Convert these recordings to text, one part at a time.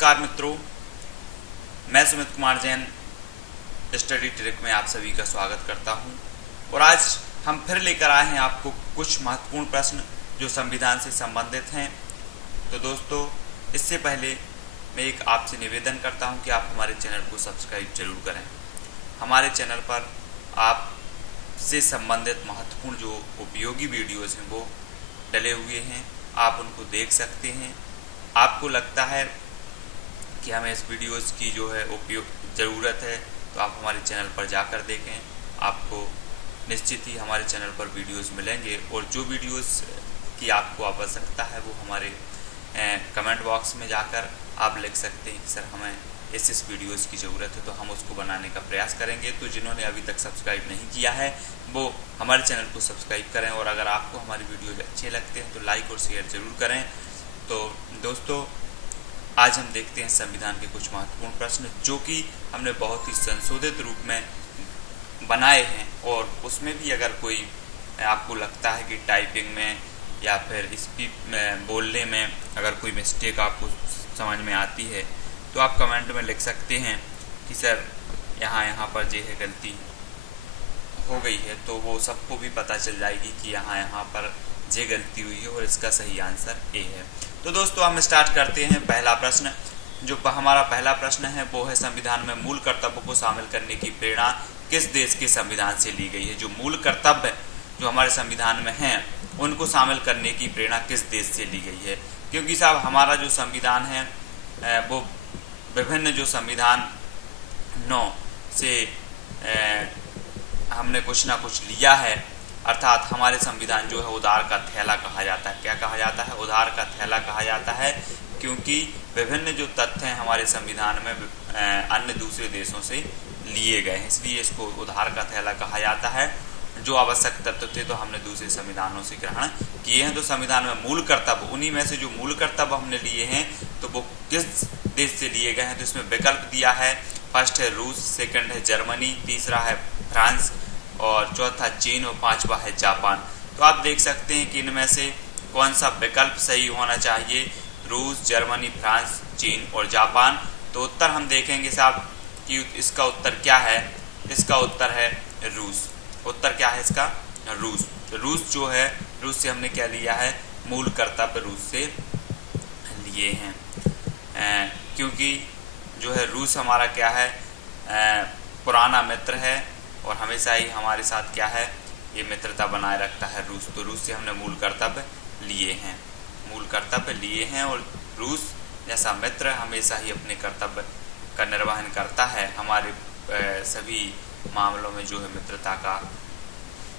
नमस्कार मित्रों, मैं सुमित कुमार जैन स्टडी ट्रिक में आप सभी का स्वागत करता हूं। और आज हम फिर लेकर आए हैं आपको कुछ महत्वपूर्ण प्रश्न जो संविधान से संबंधित हैं। तो दोस्तों, इससे पहले मैं एक आपसे निवेदन करता हूं कि आप हमारे चैनल को सब्सक्राइब जरूर करें। हमारे चैनल पर आप से संबंधित महत्वपूर्ण जो उपयोगी वीडियोज़ हैं वो डले हुए हैं, आप उनको देख सकते हैं। आपको लगता है कि हमें इस वीडियोज़ की जो है ज़रूरत है तो आप हमारे चैनल पर जाकर देखें, आपको निश्चित ही हमारे चैनल पर वीडियोज़ मिलेंगे। और जो वीडियोज़ की आपको आवश्यकता है वो हमारे कमेंट बॉक्स में जाकर आप लिख सकते हैं कि सर हमें इस वीडियोज़ की ज़रूरत है, तो हम उसको बनाने का प्रयास करेंगे। तो जिन्होंने अभी तक सब्सक्राइब नहीं किया है वो हमारे चैनल को सब्सक्राइब करें, और अगर आपको हमारी वीडियोज़ अच्छे लगते हैं तो लाइक और शेयर ज़रूर करें। तो दोस्तों, आज हम देखते हैं संविधान के कुछ महत्वपूर्ण प्रश्न जो कि हमने बहुत ही संशोधित रूप में बनाए हैं। और उसमें भी अगर कोई आपको लगता है कि टाइपिंग में या फिर स्पीच में, बोलने में अगर कोई मिस्टेक आपको समझ में आती है तो आप कमेंट में लिख सकते हैं कि सर यहाँ पर जो है गलती हो गई है, तो वो सबको भी पता चल जाएगी कि यहाँ पर जे गलती हुई है और इसका सही आंसर ए है। तो दोस्तों, हम स्टार्ट करते हैं। पहला प्रश्न, जो हमारा पहला प्रश्न है वो है, संविधान में मूल कर्तव्य को शामिल करने की प्रेरणा किस देश के संविधान से ली गई है। जो मूल कर्तव्य जो हमारे संविधान में हैं उनको शामिल करने की प्रेरणा किस देश से ली गई है। क्योंकि साहब हमारा जो संविधान है वो विभिन्न जो संविधानों से हमने कुछ ना कुछ लिया है, अर्थात हमारे संविधान जो है उधार का थैला कहा जाता है। क्या कहा जाता है? उधार का थैला कहा जाता है, क्योंकि विभिन्न जो तथ्य हैं हमारे संविधान में अन्य दूसरे देशों से लिए गए हैं, इसलिए इसको उधार का थैला कहा जाता है। जो आवश्यक तत्व थे तो हमने दूसरे संविधानों से ग्रहण किए हैं। तो संविधान में मूल कर्तव्य, उन्हीं में से जो मूल कर्तव्य हमने लिए हैं तो वो किस देश से लिए गए हैं, तो इसमें विकल्प दिया है। फर्स्ट है रूस, सेकंड है जर्मनी, तीसरा है फ्रांस और चौथा चीन और पांचवा है जापान। तो आप देख सकते हैं कि इनमें से कौन सा विकल्प सही होना चाहिए, रूस, जर्मनी, फ्रांस, चीन और जापान। तो उत्तर हम देखेंगे साहब कि इसका उत्तर क्या है। इसका उत्तर है रूस। उत्तर क्या है इसका? रूस। तो रूस जो है, रूस से हमने क्या लिया है? मूल कर्तव्य रूस से लिए हैं, क्योंकि जो है रूस हमारा क्या है, पुराना मित्र है और हमेशा ही हमारे साथ क्या है, ये मित्रता बनाए रखता है रूस। तो रूस से हमने मूल कर्तव्य लिए हैं, मूल कर्तव्य लिए हैं। और रूस जैसा मित्र हमेशा ही अपने कर्तव्य का निर्वहन करता है। हमारे सभी मामलों में जो है मित्रता का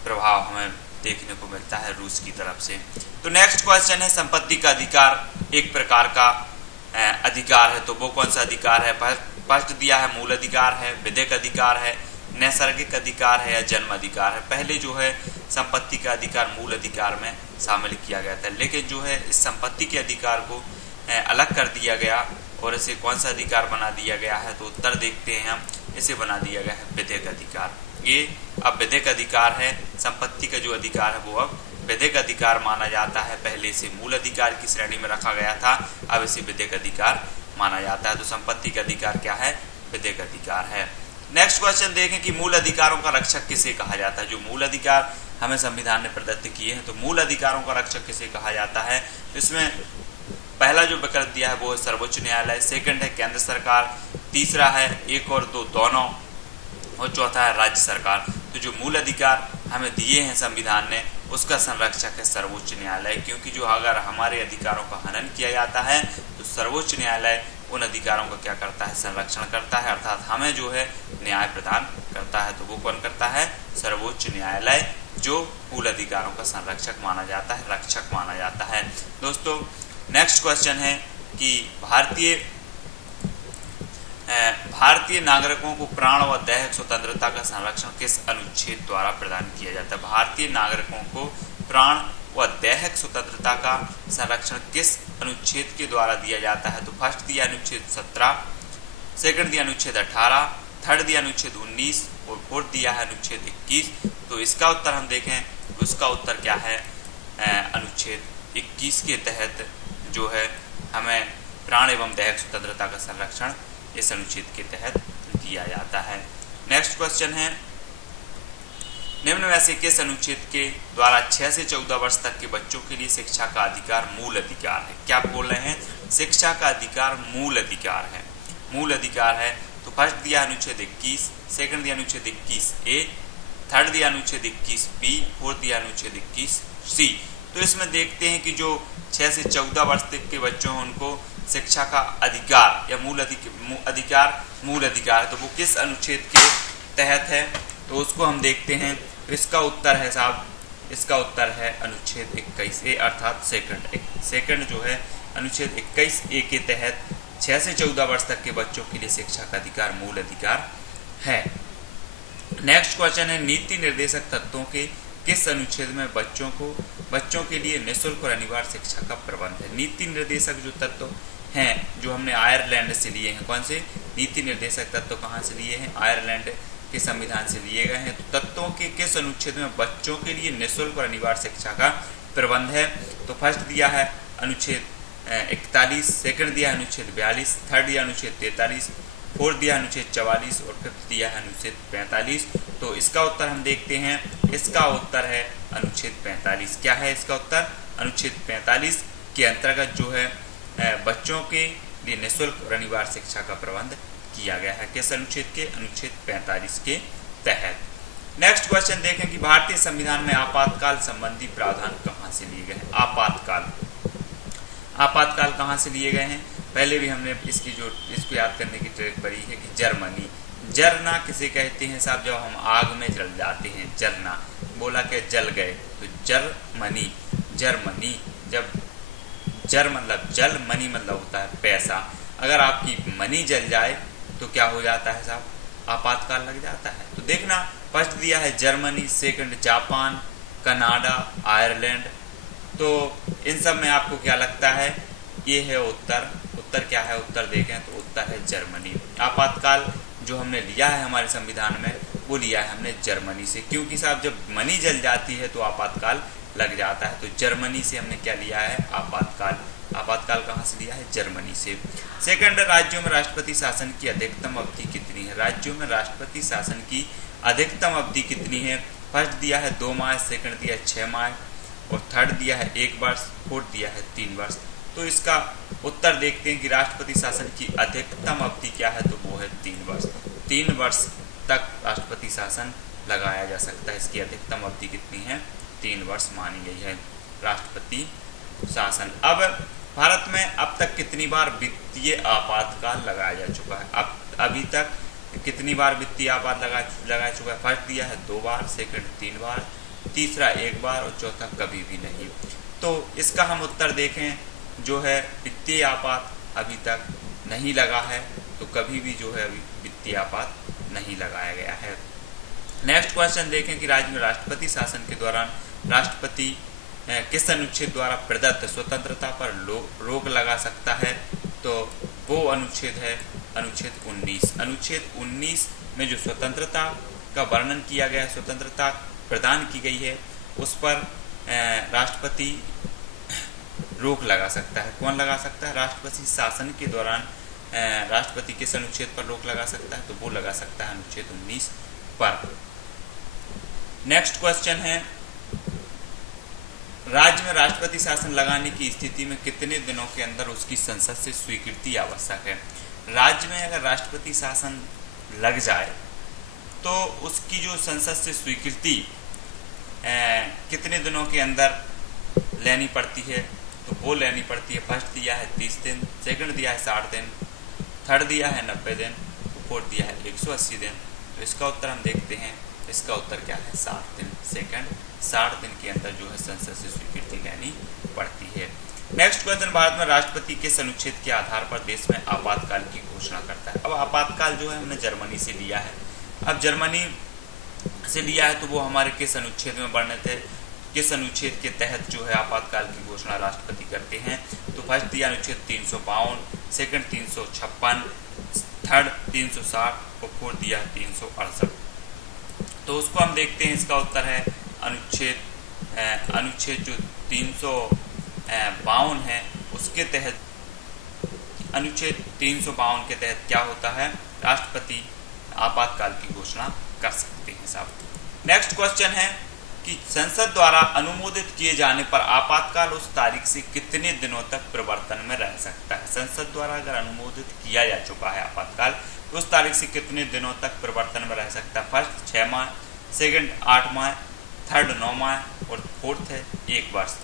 प्रभाव हमें देखने को मिलता है रूस की तरफ से। तो नेक्स्ट क्वेश्चन है, संपत्ति का अधिकार एक प्रकार का अधिकार है, तो वो कौन सा अधिकार है? फर्स्ट दिया है मूल अधिकार है, विधिक अधिकार है, नैसर्गिक अधिकार है या जन्म अधिकार है। पहले जो है संपत्ति का अधिकार मूल अधिकार में शामिल किया गया था, लेकिन जो है इस संपत्ति के अधिकार को अलग कर दिया गया और इसे कौन सा अधिकार बना दिया गया है। तो उत्तर देखते हैं हम, इसे बना दिया गया है विधिक अधिकार। ये अब विधिक अधिकार है, संपत्ति का जो अधिकार है वो अब विधिक अधिकार माना जाता है। पहले इसे मूल अधिकार की श्रेणी में रखा गया था, अब इसे विधिक अधिकार माना जाता है। तो संपत्ति का अधिकार क्या है? विधिक अधिकार है। नेक्स्ट क्वेश्चन देखें कि मूल अधिकारों का रक्षक किसे कहा जाता है। जो मूल अधिकार हमें संविधान ने प्रदत्त किए हैं, तो मूल अधिकारों का रक्षक किसे कहा जाता है। इसमें पहला जो विकल्प दिया है वो है सर्वोच्च न्यायालय, सेकंड है केंद्र सरकार, तीसरा है 1 और 2 दोनों, और चौथा है राज्य सरकार। तो जो मूल अधिकार हमें दिए हैं संविधान ने, उसका संरक्षक है सर्वोच्च न्यायालय, क्योंकि जो अगर हमारे अधिकारों का हनन किया जाता है तो सर्वोच्च न्यायालय उन अधिकारों का क्या करता है? संरक्षण करता है, अर्थात हमें जो है न्याय प्रदान करता है। तो वो कौन करता है? सर्वोच्च न्यायालय, जो मूल अधिकारों का संरक्षक माना जाता है, रक्षक माना जाता है। दोस्तों, नेक्स्ट क्वेश्चन है कि भारतीय नागरिकों को प्राण व दैहिक स्वतंत्रता का संरक्षण किस अनुच्छेद द्वारा प्रदान किया जाता है। भारतीय नागरिकों को प्राण व दैहिक स्वतंत्रता का संरक्षण किस अनुच्छेद के द्वारा दिया जाता है। तो फर्स्ट दिया अनुच्छेद 17, सेकंड दिया अनुच्छेद 18, थर्ड दिया अनुच्छेद 19 और फोर्थ दिया है अनुच्छेद 21। तो इसका उत्तर हम देखें, उसका उत्तर क्या है? अनुच्छेद 21 के तहत जो है हमें प्राण एवं दैहिक स्वतंत्रता का संरक्षण इस अनुच्छेद के तहत दिया जाता है। नेक्स्ट क्वेश्चन है, निम्न में से किस अनुच्छेद के द्वारा 6 से 14 वर्ष तक के बच्चों के लिए शिक्षा का अधिकार मूल अधिकार है? क्या बोल रहे हैं? शिक्षा का अधिकार मूल अधिकार है, मूल अधिकार है। तो फर्स्ट दिया अनुच्छेद 21, सेकंड दिया अनुच्छेद 21A, थर्ड दिया अनुच्छेद 21B, फोर्थ दिया अनुच्छेद 21C। तो इसमें देखते हैं कि जो 6 से 14 वर्ष तक के बच्चों हैं उनको शिक्षा का अधिकार या मूल अधिकार है, तो वो किस अनुच्छेद के तहत है? तो उसको हम देखते हैं। तो इसका उत्तर है साहब, इसका उत्तर है अनुच्छेद 21A अर्थात सेकंड जो है अनुच्छेद 21A के तहत 6 से 14 वर्ष तक के बच्चों के लिए शिक्षा का अधिकार मूल अधिकार है। नेक्स्ट क्वेश्चन है, नीति निर्देशक तत्वों के किस अनुच्छेद में बच्चों के लिए निःशुल्क और अनिवार्य शिक्षा का प्रबंध है? नीति निर्देशक जो तत्व हैं जो हमने आयरलैंड से लिए हैं, कौन से नीति निर्देशक तत्व कहाँ से लिए हैं? आयरलैंड के संविधान से लिए गए हैं। तो तत्वों के किस अनुच्छेद में बच्चों के लिए निःशुल्क और अनिवार्य शिक्षा का प्रबंध है? तो फर्स्ट दिया है अनुच्छेद 41, सेकंड दिया अनुच्छेद 42, थर्ड दिया अनुच्छेद 43, फोर्थ दिया अनुच्छेद 44 और फिफ्थ दिया है अनुच्छेद 45। तो इसका उत्तर हम देखते हैं, इसका उत्तर है अनुच्छेद 45। क्या है इसका उत्तर? अनुच्छेद 45 के अंतर्गत जो है बच्चों के लिए निःशुल्क और अनिवार्य शिक्षा का प्रबंध किया गया है। किस अनुच्छेद के? अनुच्छेद 45 के तहत। नेक्स्ट क्वेश्चन देखें कि भारतीय संविधान में आपातकाल संबंधी प्रावधान कहाँ से लिए गए हैं? आपातकाल कहाँ से लिए गए हैं? पहले भी हमने इसको याद करने की ट्रिक पढ़ी है कि जर्मनी, जरना किसे कहते हैं साहब? जब हम आग में जल जाते हैं, जरना बोला कि जल गए, तो जर्मनी, जब जर मतलब जल, मनी मतलब होता है पैसा। अगर आपकी मनी जल जाए तो क्या हो जाता है साहब? आपातकाल लग जाता है। तो देखना, फर्स्ट दिया है Germany, second Japan, Canada, Ireland. तो इन सब में आपको क्या लगता है? ये है उत्तर क्या है? उत्तर देखें तो उत्तर है जर्मनी। आपातकाल जो हमने लिया है हमारे संविधान में वो लिया है हमने जर्मनी से, क्योंकि साहब जब मनी जल जाती है तो आपातकाल लग जाता है। तो जर्मनी से हमने क्या लिया है? आपातकाल कहाँ से लिया है? जर्मनी से। सेकंड, राज्यों में राष्ट्रपति शासन की अधिकतम अवधि कितनी है? राज्यों में राष्ट्रपति शासन की अधिकतम अवधि कितनी है? फर्स्ट दिया है 2 माह, सेकंड दिया है 6 माह और थर्ड दिया है 1 वर्ष, फोर्थ दिया है 3 वर्ष। तो इसका उत्तर देखते हैं कि राष्ट्रपति शासन की अधिकतम अवधि क्या है? तो वो है 3 वर्ष। 3 वर्ष तक राष्ट्रपति शासन लगाया जा सकता है। इसकी अधिकतम अवधि कितनी है? 3 वर्ष मानी गई है राष्ट्रपति शासन। अब भारत में अब तक कितनी बार वित्तीय आपातकाल लगाया जा चुका है? अब अभी तक कितनी बार वित्तीय आपात लगाया चुका है? फर्स्ट दिया है 2 बार, सेकंड 3 बार, तीसरा 1 बार और चौथा कभी भी नहीं। तो इसका हम उत्तर देखें, जो है वित्तीय आपात अभी तक नहीं लगा है, तो कभी भी जो है अभी वित्तीय आपात नहीं लगाया गया है। नेक्स्ट क्वेश्चन देखें कि राज्य में राष्ट्रपति शासन के दौरान राष्ट्रपति किस अनुच्छेद द्वारा प्रदत्त स्वतंत्रता पर रोक लगा सकता है? तो वो अनुच्छेद है अनुच्छेद 19। अनुच्छेद 19 में जो स्वतंत्रता का वर्णन किया गया है, स्वतंत्रता प्रदान की गई है, उस पर राष्ट्रपति रोक लगा सकता है। कौन लगा सकता है? राष्ट्रपति शासन के दौरान राष्ट्रपति किस अनुच्छेद पर रोक लगा सकता है? तो वो लगा सकता है अनुच्छेद 19 पर। नेक्स्ट क्वेश्चन है, राज्य में राष्ट्रपति शासन लगाने की स्थिति में कितने दिनों के अंदर उसकी संसद से स्वीकृति आवश्यक है? राज्य में अगर राष्ट्रपति शासन लग जाए तो उसकी जो संसद से स्वीकृति कितने दिनों के अंदर लेनी पड़ती है? तो वो लेनी पड़ती है, फर्स्ट दिया है 30 दिन, सेकंड दिया है 60 दिन, थर्ड दिया है 90 दिन, फोर्थ दिया है 180 दिन। तो इसका उत्तर हम देखते हैं, इसका उत्तर क्या है? 60 दिन। सेकंड 60 दिन के अंदर जो है संसद से स्वीकृति लेनी पड़ती है। नेक्स्ट क्वेश्चन, भारत में राष्ट्रपति किस अनुच्छेद के आधार पर देश में आपातकाल की घोषणा करता है? अब आपातकाल जो है हमने जर्मनी से लिया है। अब जर्मनी से लिया है तो वो हमारे किस अनुच्छेद में वर्णित है? किस अनुच्छेद के तहत जो है आपातकाल की घोषणा राष्ट्रपति करते हैं? तो फर्स्ट दिया अनुच्छेद 352, सेकंड 356, थर्ड 360 और फोर्थ दिया 368। तो उसको हम देखते हैं, इसका उत्तर है अनुच्छेद जो 352 है उसके तहत अनुच्छेद 352 के तहत क्या होता है, राष्ट्रपति आपातकाल की घोषणा कर सकते हैं साहब। नेक्स्ट क्वेश्चन है कि संसद द्वारा अनुमोदित किए जाने पर आपातकाल उस तारीख से कितने दिनों तक प्रवर्तन में रह सकता है। संसद द्वारा अगर अनुमोदित किया जा चुका है आपातकाल तो उस तारीख से कितने दिनों तक प्रवर्तन में रह सकता है। फर्स्ट 6 माह, सेकंड 8 माह, थर्ड 9 माह और फोर्थ है 1 वर्ष।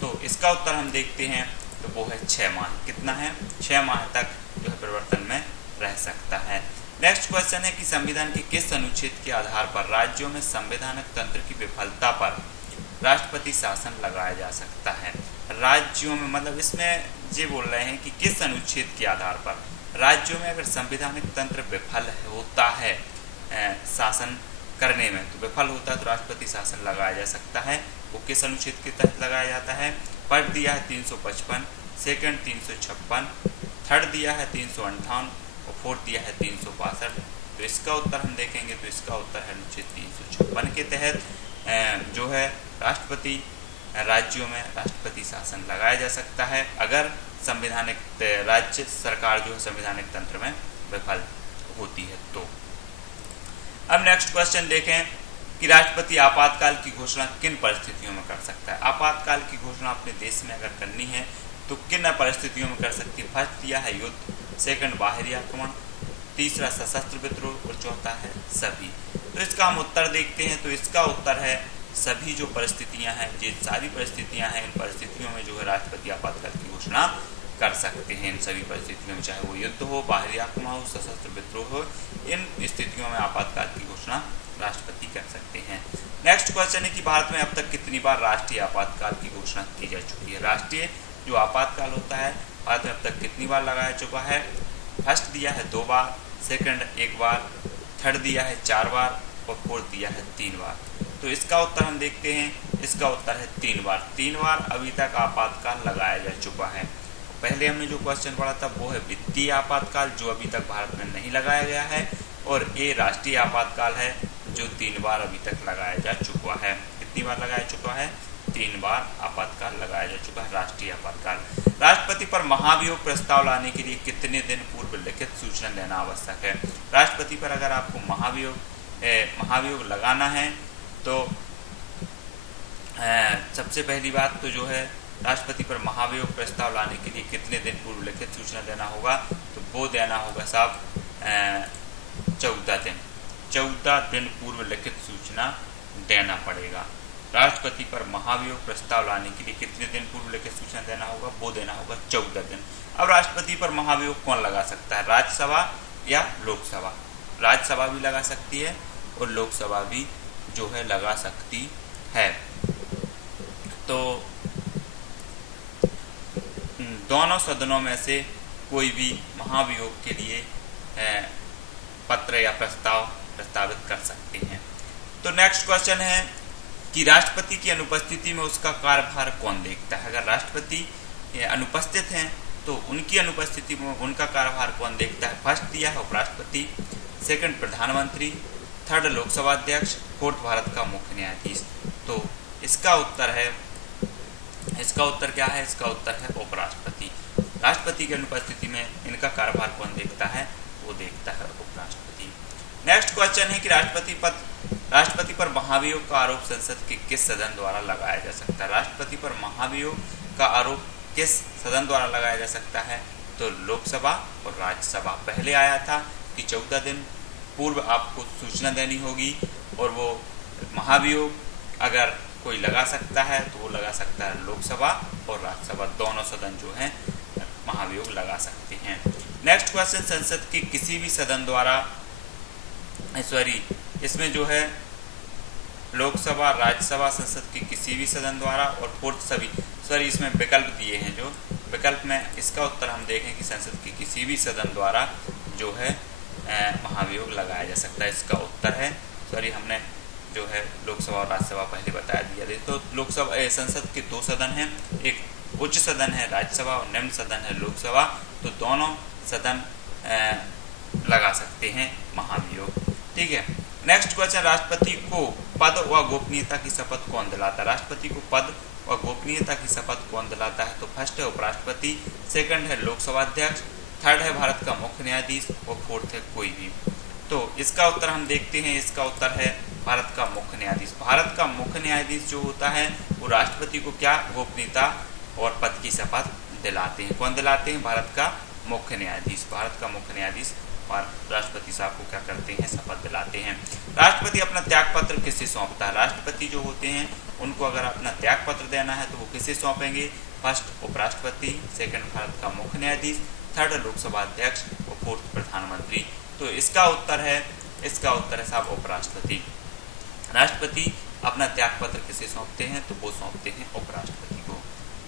तो इसका उत्तर हम देखते हैं तो वो है 6 माह। कितना है, 6 माह तक जो है परिवर्तन में रह सकता है। नेक्स्ट क्वेश्चन है कि संविधान के किस अनुच्छेद के आधार पर राज्यों में संवैधानिक तंत्र की विफलता पर राष्ट्रपति शासन लगाया जा सकता है। राज्यों में मतलब इसमें ये बोल रहे हैं कि किस अनुच्छेद के आधार पर राज्यों में अगर संवैधानिक तंत्र विफल होता है शासन करने में, तो विफल होता है तो राष्ट्रपति शासन लगाया जा सकता है। वो किस अनुच्छेद के तहत लगाया जाता है। फर्स्ट दिया है 355, सेकंड 356, थर्ड दिया है 358 और फोर्थ दिया है 362। तो इसका उत्तर हम देखेंगे तो इसका उत्तर है अनुच्छेद 356 के तहत जो है राष्ट्रपति राज्यों में राष्ट्रपति शासन लगाया जा सकता है अगर संवैधानिक राज्य सरकार जो है संवैधानिक तंत्र में विफल होती है। तो अब नेक्स्ट क्वेश्चन देखें कि राष्ट्रपति आपातकाल की घोषणा किन परिस्थितियों में कर सकता है। आपातकाल की घोषणा अपने देश में अगर करनी है तो किन परिस्थितियों में कर सकती है। फर्स्ट दिया है युद्ध, सेकंड बाहरी आक्रमण, तीसरा सशस्त्र विद्रोह और चौथा है सभी। तो इसका हम उत्तर देखते हैं तो इसका उत्तर है सभी। जो परिस्थितियां हैं, ये सारी परिस्थितियां हैं, इन परिस्थितियों में जो है राष्ट्रपति आपातकाल की घोषणा कर सकते हैं। इन सभी परिस्थितियों में चाहे वो युद्ध हो, बाहरी आक्रमण हो, सशस्त्र विद्रोह हो, इन स्थितियों में आपातकाल की घोषणा राष्ट्रपति कर सकते हैं। नेक्स्ट क्वेश्चन है कि भारत में अब तक कितनी बार राष्ट्रीय आपातकाल की घोषणा की जा चुकी है। राष्ट्रीय जो आपातकाल होता है भारत में अब तक कितनी बार लगाया चुका है। फर्स्ट दिया है 2 बार, सेकंड 1 बार, थर्ड दिया है 4 बार और फोर्थ दिया है 3 बार। तो इसका उत्तर हम देखते हैं, इसका उत्तर है 3 बार। 3 बार अभी तक आपातकाल लगाया जा चुका है। पहले हमने जो क्वेश्चन पढ़ा था वो है वित्तीय आपातकाल जो अभी तक भारत में नहीं लगाया गया है, और ये राष्ट्रीय आपातकाल है जो 3 बार अभी तक लगाया जा चुका है। कितनी बार लगाया चुका है, 3 बार आपातकाल लगाया जा चुका है राष्ट्रीय आपातकाल। राष्ट्रपति पर महाभियोग प्रस्ताव लाने के लिए कितने दिन पूर्व लिखित सूचना देना आवश्यक है। राष्ट्रपति पर अगर आपको महाभियोग लगाना है तो सबसे पहली बात तो जो है राष्ट्रपति पर महाभियोग प्रस्ताव लाने के लिए कितने दिन पूर्व लिखित सूचना देना होगा, तो वो देना होगा साहब 14 दिन। 14 दिन पूर्व लिखित सूचना देना पड़ेगा। राष्ट्रपति पर महाभियोग प्रस्ताव लाने के लिए कितने दिन पूर्व लिखित सूचना देना होगा, वो देना होगा 14 दिन। अब राष्ट्रपति पर महाभियोग कौन लगा सकता है, राज्यसभा या लोकसभा। राज्यसभा भी लगा सकती है और लोकसभा भी जो है लगा सकती है। तो दोनों सदनों में से कोई भी महाभियोग के लिए पत्र या प्रस्तावित कर सकते हैं। तो नेक्स्ट क्वेश्चन है कि राष्ट्रपति की अनुपस्थिति में उसका कार्यभार कौन देखता है। अगर राष्ट्रपति अनुपस्थित हैं तो उनकी अनुपस्थिति में उनका कार्यभार कौन देखता है। फर्स्ट दिया है उपराष्ट्रपति, सेकंड प्रधानमंत्री, थर्ड लोकसभा अध्यक्ष, फोर्थ भारत का मुख्य न्यायाधीश। तो इसका उत्तर क्या है, इसका उत्तर है उपराष्ट्रपति। राष्ट्रपति की अनुपस्थिति में इनका कार्यभार कौन देखता है, वो देखता है उपराष्ट्रपति। नेक्स्ट क्वेश्चन है कि राष्ट्रपति पर महाभियोग का आरोप संसद के किस सदन द्वारा लगाया जा सकता है। राष्ट्रपति पर महाभियोग का आरोप किस सदन द्वारा लगाया जा सकता है, तो लोकसभा और राज्यसभा। पहले आया था कि 14 दिन पूर्व आपको सूचना देनी होगी, और वो महाभियोग अगर कोई लगा सकता है तो वो लगा सकता है लोकसभा और राज्यसभा, दोनों सदन जो हैं महाभियोग लगा सकते हैं। नेक्स्ट क्वेश्चन, संसद के किसी भी सदन द्वारा इसमें जो है लोकसभा, राज्यसभा, संसद के किसी भी सदन द्वारा और फोर्थ सभी इसमें विकल्प दिए हैं। जो विकल्प में इसका उत्तर हम देखें कि संसद के किसी भी सदन द्वारा जो है महाभियोग लगाया जा सकता है। इसका उत्तर है हमने जो है लोकसभा और राज्यसभा पहले बता दिया है। तो लोकसभा संसद के 2 सदन हैं, एक उच्च सदन है राज्यसभा और निम्न सदन है लोकसभा। तो दोनों सदन लगा सकते हैं महाभियोग। ठीक है। नेक्स्ट क्वेश्चन, राष्ट्रपति को पद व गोपनीयता की शपथ कौन दिलाता है। राष्ट्रपति को पद व गोपनीयता की शपथ कौन दिलाता है, तो फर्स्ट है उपराष्ट्रपति, सेकंड है लोकसभा अध्यक्ष, थर्ड है भारत का मुख्य न्यायाधीश और फोर्थ है कोई भी। तो इसका उत्तर हम देखते हैं, इसका उत्तर है भारत का मुख्य न्यायाधीश। भारत का मुख्य न्यायाधीश जो होता है वो राष्ट्रपति को क्या गोपनीयता और पद की शपथ दिलाते हैं। कौन दिलाते हैं? भारत का मुख्य न्यायाधीश। भारत का मुख्य न्यायाधीश और राष्ट्रपति साहब को क्या करते हैं? शपथ दिलाते हैं। राष्ट्रपति अपना त्याग पत्र किसे सौंपता है? राष्ट्रपति जो होते हैं उनको अगर अपना त्याग पत्र देना है तो वो किसे सौंपेंगे? फर्स्ट उपराष्ट्रपति, सेकंड भारत का मुख्य न्यायाधीश, थर्ड लोकसभा अध्यक्ष और फोर्थ प्रधानमंत्री। तो इसका उत्तर है साहब उपराष्ट्रपति। राष्ट्रपति अपना त्याग पत्र किसे सौंपते हैं? तो वो सौंपते हैं उपराष्ट्रपति को।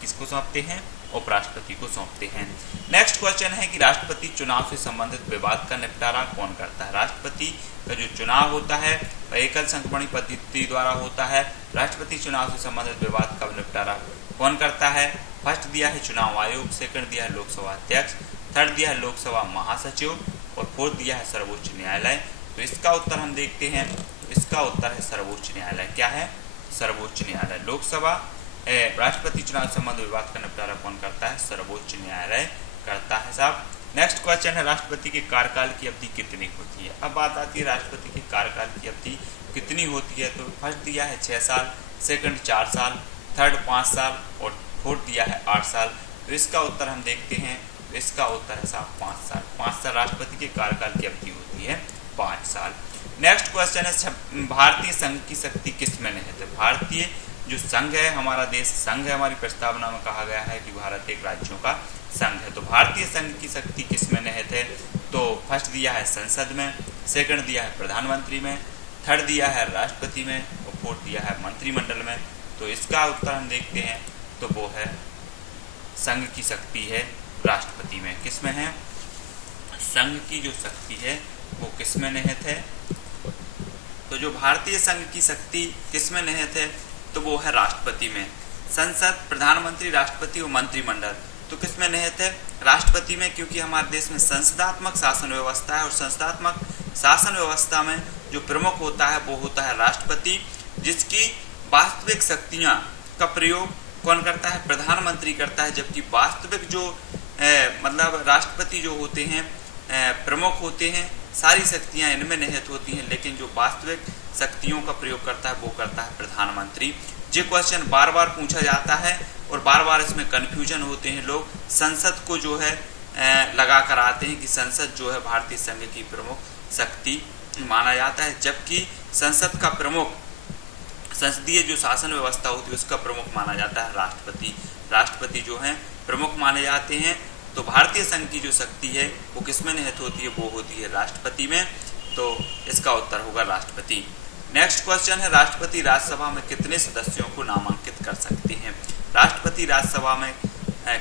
किसको सौंपते हैं? उपराष्ट्रपति को सौंपते हैं। नेक्स्ट क्वेश्चन है कि राष्ट्रपति चुनाव से संबंधित विवाद का निपटारा कौन करता है? राष्ट्रपति का जो चुनाव होता है वह एकल संक्रमणी पद्धति द्वारा होता है। राष्ट्रपति चुनाव से संबंधित विवाद का निपटारा कौन करता है? फर्स्ट दिया है चुनाव आयोग, सेकंड दिया है लोकसभा अध्यक्ष, थर्ड दिया है लोकसभा महासचिव और फोर्थ दिया है सर्वोच्च न्यायालय। तो इसका उत्तर हम देखते हैं, इसका उत्तर है सर्वोच्च न्यायालय। क्या है? सर्वोच्च न्यायालय। लोकसभा राष्ट्रपति चुनाव संबंध विवाद का निपटारा कौन करता है? सर्वोच्च न्यायालय करता है साहब। नेक्स्ट क्वेश्चन है राष्ट्रपति के कार्यकाल की अवधि कितनी होती है? अब बात आती है राष्ट्रपति के कार्यकाल की अवधि कितनी होती है। तो फर्स्ट दिया है 6 साल, सेकंड 4 साल, थर्ड 5 साल और फोर्थ दिया है 8 साल। तो इसका उत्तर हम देखते हैं, इसका उत्तर है साहब 5 साल। 5 साल राष्ट्रपति के कार्यकाल की अवधि होती है 5 साल। नेक्स्ट क्वेश्चन है भारतीय संघ की शक्ति किस में निहित है? भारतीय जो संघ है, हमारा देश संघ है, हमारी प्रस्तावना में कहा गया है कि भारत एक राज्यों का संघ है। तो भारतीय संघ की शक्ति किस में निहित है? तो फर्स्ट दिया है संसद में, सेकंड दिया है प्रधानमंत्री में, थर्ड दिया है राष्ट्रपति में और फोर्थ दिया है मंत्रिमंडल में। तो इसका उत्तर हम देखते हैं, तो वो है संघ की शक्ति है राष्ट्रपति में। किस में है? संघ की जो शक्ति है वो किस में निहित है? तो जो भारतीय संघ की शक्ति किस में निहित है? तो वो है राष्ट्रपति में। संसद, प्रधानमंत्री, राष्ट्रपति और मंत्रिमंडल तो किस में निहित है? राष्ट्रपति में, क्योंकि हमारे देश में संसदात्मक शासन व्यवस्था है और संसदात्मक शासन व्यवस्था में जो प्रमुख होता है वो होता है राष्ट्रपति, जिसकी वास्तविक शक्तियां का प्रयोग कौन करता है? प्रधानमंत्री करता है। जबकि वास्तविक जो मतलब राष्ट्रपति जो होते हैं प्रमुख होते हैं, सारी शक्तियां इनमें निहित होती हैं, लेकिन जो वास्तविक शक्तियों का प्रयोग करता है वो करता है प्रधानमंत्री। ये क्वेश्चन बार बार पूछा जाता है और बार बार इसमें कन्फ्यूजन होते हैं लोग। संसद को जो है लगा कर आते हैं कि संसद जो है भारतीय संघ की प्रमुख शक्ति माना जाता है, जबकि संसद का प्रमुख, संसदीय जो शासन व्यवस्था होती है उसका प्रमुख माना जाता है राष्ट्रपति। राष्ट्रपति जो है प्रमुख माने जाते हैं। तो भारतीय संघ की जो शक्ति है वो किसमें निहित होती है? वो होती है राष्ट्रपति में। तो इसका उत्तर होगा राष्ट्रपति। नेक्स्ट क्वेश्चन है राष्ट्रपति राज्यसभा में कितने सदस्यों को नामांकित कर सकते हैं? राष्ट्रपति राज्यसभा में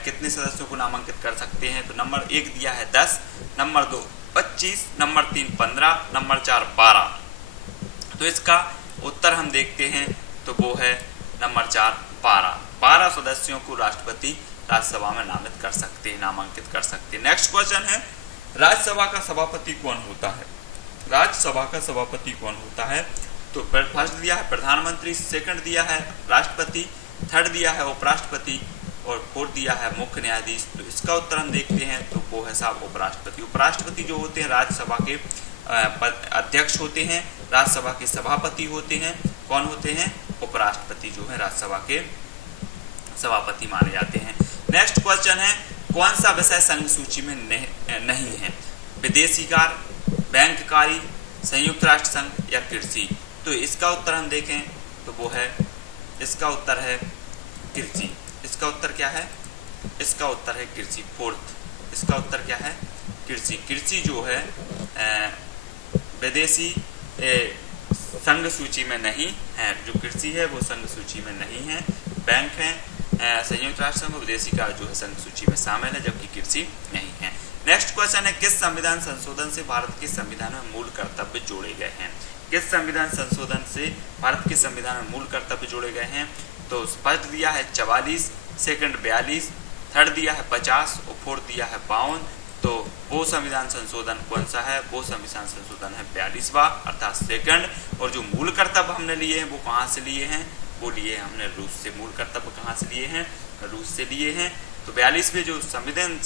कितने सदस्यों को नामांकित कर सकते हैं? तो नंबर 1 दिया है 10, नंबर 2 25, नंबर 3 15, नंबर 4 12। तो इसका उत्तर हम देखते हैं, तो वो है नंबर 4 12। 12 सदस्यों को राष्ट्रपति राज्यसभा में नामित कर सकते हैं, नामांकित कर सकते हैं। नेक्स्ट क्वेश्चन है राज्यसभा का सभापति कौन होता है? राज्यसभा का सभापति कौन होता है? तो फर्स्ट दिया है प्रधानमंत्री, सेकंड दिया है राष्ट्रपति, थर्ड दिया है उपराष्ट्रपति और फोर्थ दिया है मुख्य न्यायाधीश। तो इसका उत्तर हम देखते हैं, तो वो है साहब उपराष्ट्रपति। उपराष्ट्रपति जो होते हैं राज्यसभा के अध्यक्ष होते हैं, राज्यसभा के सभापति होते हैं। कौन होते हैं? उपराष्ट्रपति जो है राज्यसभा के सभापति माने जाते हैं। नेक्स्ट क्वेश्चन है कौन सा विषय संघ सूची में नहीं है? विदेशी कार्य, बैंक कार्य, संयुक्त राष्ट्र संघ या कृषि? तो इसका उत्तर हम देखें तो वो है, इसका उत्तर है कृषि। इसका उत्तर क्या है? इसका उत्तर है कृषि। फोर्थ, इसका उत्तर क्या है? कृषि। कृषि जो है विदेशी संघ सूची में नहीं है। जो कृषि है वो संघ सूची में नहीं है। बैंक है, संयुक्त राष्ट्र संघ, विदेशी कार्य जो है संघ सूची में शामिल है, जबकि कृषि नहीं है। नेक्स्ट क्वेश्चन है किस संविधान संशोधन से भारत के संविधान में मूल कर्तव्य जोड़े गए हैं? किस संविधान संशोधन से भारत के संविधान में मूल कर्तव्य जोड़े गए हैं? तो फर्स्ट दिया है 44, सेकंड 42, थर्ड दिया है 50 और फोर्थ दिया है 52। तो वो संविधान संशोधन कौन सा है? वो संविधान संशोधन है 42वां अर्थात सेकंड। और जो मूल कर्तव्य हमने लिए हैं वो कहाँ से लिए हैं? वो लिए हमने रूस से। मूल कर्तव्य कहाँ से लिए हैं? रूस से लिए हैं। तो 42वें जो संविधान